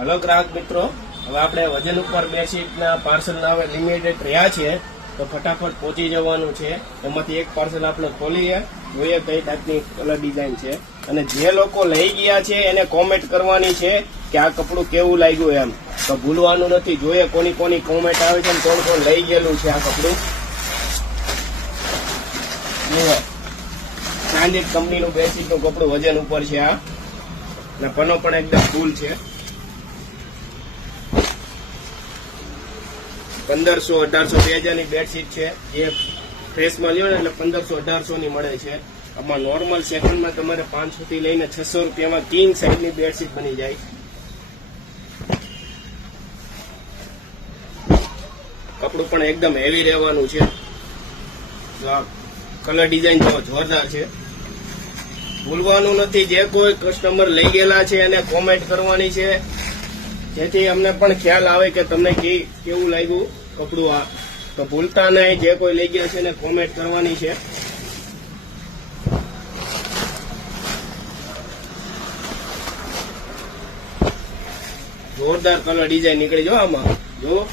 Hello ગ્રાહક મિત્રો, હવે આપણે વજન ઉપર બેડશીટના પાર્સલના હવે લિમિટેડ રહ્યા છે તો ફટાફટ પહોંચી જવાનું છે. એમાંથી એક પાર્સલ આપણે ખોલીએ, જોઈએ કઈ ટાઈપની કલર ડિઝાઇન છે. અને જે લોકો લઈ ગયા છે એને કોમેન્ટ કરવાની છે કે આ કપડું કેવું લાગ્યું એમ. તો ભૂલવાનું નથી. જોઈએ કોની કોની કોમેન્ટ આવે છે, કોણ કોણ લઈ ગયેલું છે આ કપડું. ચાંદીક કંપનીનું બેડશીટનું કપડું વજન ઉપર છે આ, અને પનો પણ એકદમ ફૂલ છે. 1500-1800 2000 બેડશીટ છે. જે ફ્રેશમાં લ્યો ને એટલે 1500-1800 મળે છે. આમાં નોર્મલ સેકન્ડમાં તમારે 500 થી લઈને 600 રૂપિયામાં કિંગ સાઇઝની બેડશીટ બની જાય. કપડું પણ એકદમ હેવી રહેવાનું છે. કલર ડિઝાઇન તો જોરદાર છે. ભૂલવાનું નથી. જે કોઈ કસ્ટમર લઈ ગયેલા છે એને કોમેન્ટ કરવાની છે, જેથી અમને પણ ખ્યાલ આવે કે તમને કેવું લાગ્યું કપડું આ. તો ભૂલતા નહીં, જે કોઈ લઈ ગયા છે એને કોમેન્ટ કરવાની છે. જોરદાર કલર ડિઝાઇન નીકળી જો આમાં. જો